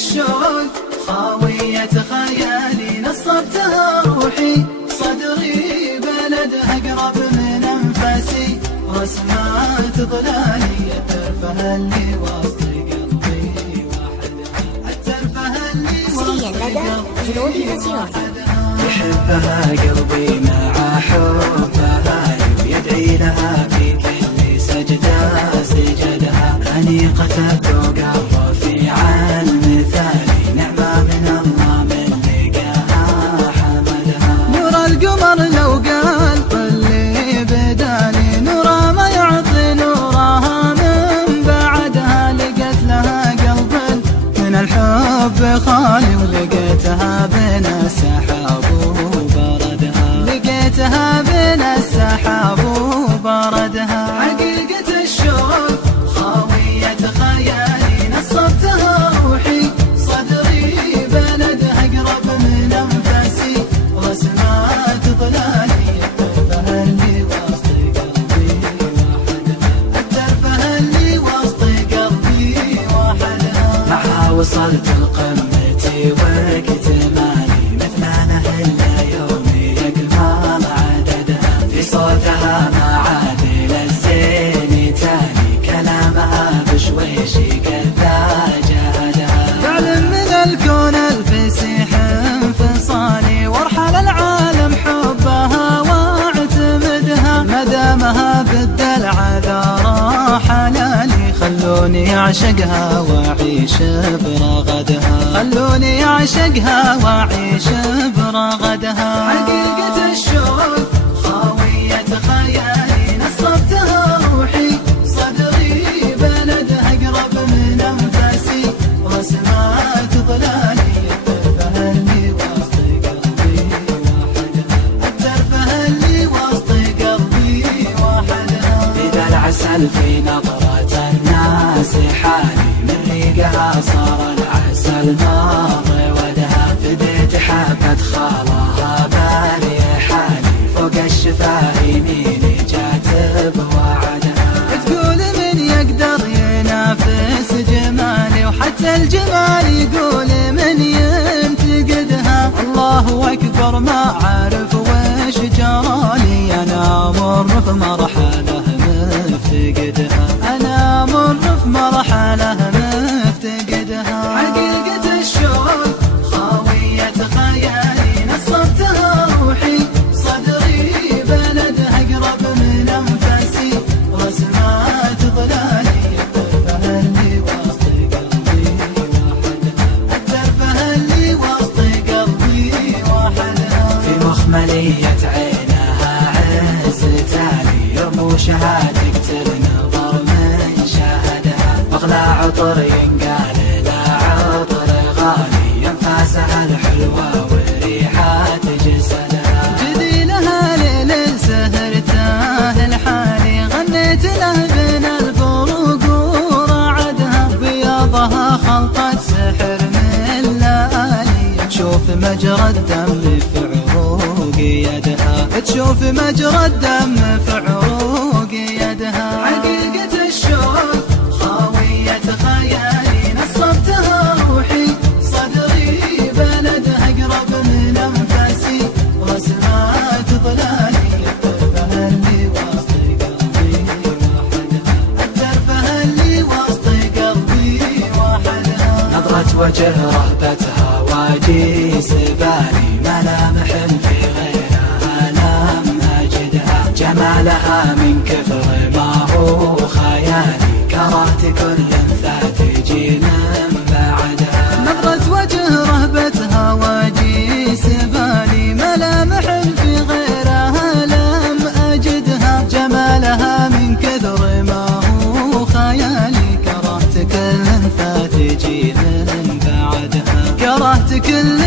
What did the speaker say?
الشوق خاوية خيالي نصبتها روحي صدري بلدها أقرب من أنفاسي رسمات ظلالي الترفه اللي وسط قلبي وحدها الترفه اللي وسط قلبي وحدها يحبها قلبي مع حبها ويدعي لها في كل سجدة سجدها أنيقة الذوق الرفيع المثالي نعمة من الله من لقاها حمدها نور القمر لو قال طلي بدالي نورها ما يعطي نورها من بعدها لقيت لها قلب من الحب خالي ولقيتها بين السحاب وبردها لقيتها بين السحاب وبردها حقيقة الشوق خاوية خيالي نصبتها روحي صدري بلدها أقرب من أنفاسي رسمات ظلالي الترفه اللي وسط قلبي وحدها الترفه اللي وسط قلبي وحدها معها وصلت القمة وقت مالي مثل أنا إلا يومي يكمل عددها في صوتها معادل الزين تالي كلامها بشويش كذا جهدها تعلم من الكون الفسيح انفصالي وارحل العالم حبها واعتمدها مدامها بالدلع ذا حلالي خلوني أعشقها وأعيش برغدها خلوني أعشقها وأعيش برغدها حقيقة الشوق خاوية خيالي نصبتها روحي صدري بلدها أقرب من أنفاسي رسمات ظلالي الترفه اللي وسط قلبي وحدها الترفه اللي وسط قلبي وحدها إذا العسل في نظرة الناس حالي من ريقها صار العسل ماضي ودها فديت حبة خالها بالي حالي فوق الشفاه يميني جات بوعدها تقول من يقدر ينافس جمالي وحتى الجمال يقول من ينتقدها الله أكبر ما عارف وش جرالي أنا مر في مرحلة مفتقدها أنا مر في مرحلة مفتقدها حقيقة الشوق خاوية خيالي نصبتها روحي صدري بلدها أقرب من أنفاسي رسمات ظلالي الترفه اللي وسط قلبي وحدها الترفه اللي وسط قلبي وحدها في مخملية عينها عز تالي رموشها تقتل نظر من شاهدها أغلى عطر ينقال لا عطر غالي أنفاسها الحلوة وريحات جسدها جديلها ليل سهرته الحالي غنيت له بين البروق ورعدها بياضها خلطة سحر من لآلي تشوف مجرى الدم في عروق يدها تشوف مجرى الدم في عروق يدها حقيقة الشوق خاوية خيالي نصبتها روحي صدري بلدها أقرب من أنفاسي رسمات ظلالي الترفه اللي وسط قلبي وحدها الترفه اللي وسط قلبي وحدها نظرة وجه رهبتها واجي سبالي ملامح في غيرها لم أجدها جمالها من كثر ما هو خيالي كرهت كل انثى تجي من بعدها نظرة وجه رهبتها واجي سبالي ملامح في غيرها لم أجدها جمالها من كثر ما هو خيالي كرهت كل انثى تجي من بعدها كرهت كل